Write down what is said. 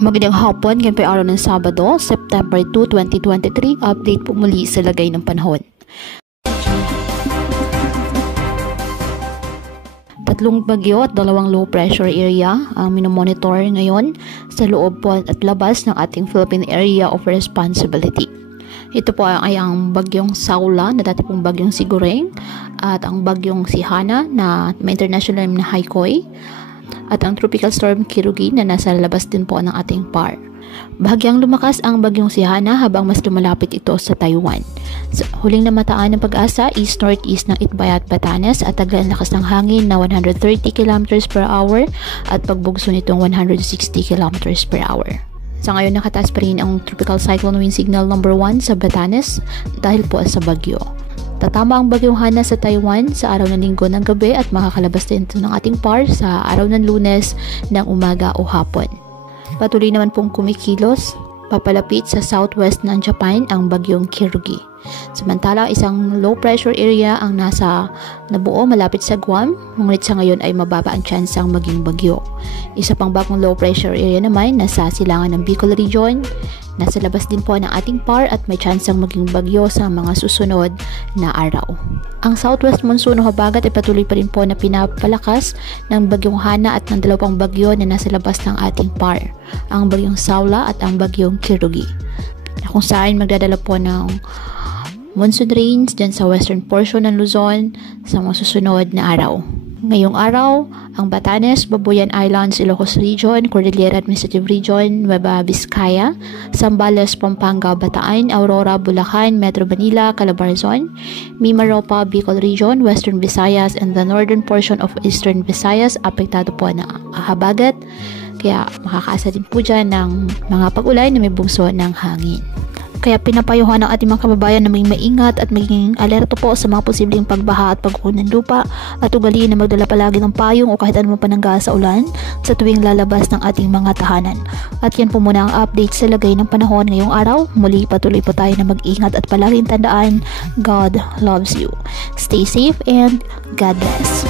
Magandang hapon, ngayon po araw ng Sabado, September 2, 2023. Update po muli sa lagay ng panahon. Tatlong bagyo at dalawang low pressure area ang minomonitor ngayon sa loob po at labas ng ating Philippine Area of Responsibility. Ito po ay ang bagyong Saula na dati pong bagyong Sigureng at ang bagyong Sihana na may international name na Haikoy at ang Tropical Storm Kirugi na nasa labas din po ng ating PAR. Bahagyang lumakas ang bagyong Sihana habang mas lumalapit ito sa Taiwan. Sa huling namataan ng pag-asa, east-northeast ng Itbayat, Batanes at taglan lakas ng hangin na 130 km per hour at pagbugso nitong 160 km per hour. Sa ngayon nakataas pa rin ang Tropical Cyclone Wind Signal number 1 sa Batanes dahil po sa bagyo. Tatama ang bagyong Hana sa Taiwan sa araw ng Linggo ng gabi at makakalabas din ito ng ating PAR sa araw ng Lunes ng umaga o hapon. Patuloy naman pong kumikilos papalapit sa southwest ng Japan ang bagyong Kirugi. Samantala, isang low pressure area ang nabuo malapit sa Guam, ngunit sa ngayon ay mababa ang tsansang maging bagyo. Isa pang bagong low pressure area naman nasa silangan ng Bicol Region. Nasa labas din po ng ating PAR at may tsansang maging bagyo sa mga susunod na araw. Ang southwest monsoon o habagat ay patuloy pa rin po na pinapalakas ng bagyong Hana at ng dalawang bagyo na nasa labas ng ating PAR, ang bagyong Saula at ang bagyong Kirugi, kung saan magdadala po ng monsoon rains dyan sa western portion ng Luzon sa mga susunod na araw. Ngayong araw, ang Batanes, Babuyan Islands, Ilocos Region, Cordillera Administrative Region, Nueva Vizcaya, Zambales, Pampanga, Bataan, Aurora, Bulacan, Metro Manila, Calabarzon, Mimaropa, Bicol Region, Western Visayas, and the northern portion of Eastern Visayas, apektado po na habagat. Kaya makakaasa din po dyan ng mga pag-ulan na may bugso ng hangin. Kaya pinapayuhan ng ating mga kababayan na maging maingat at maging alerto po sa mga posibleng pagbaha at pag-uho ng lupa at ugaliin na magdala palagi ng payong o kahit anumang panangga sa ulan sa tuwing lalabas ng ating mga tahanan. At yan po muna ang update sa lagay ng panahon ngayong araw. Muli patuloy po tayo na mag-ingat at palaging tandaan, God loves you. Stay safe and God bless.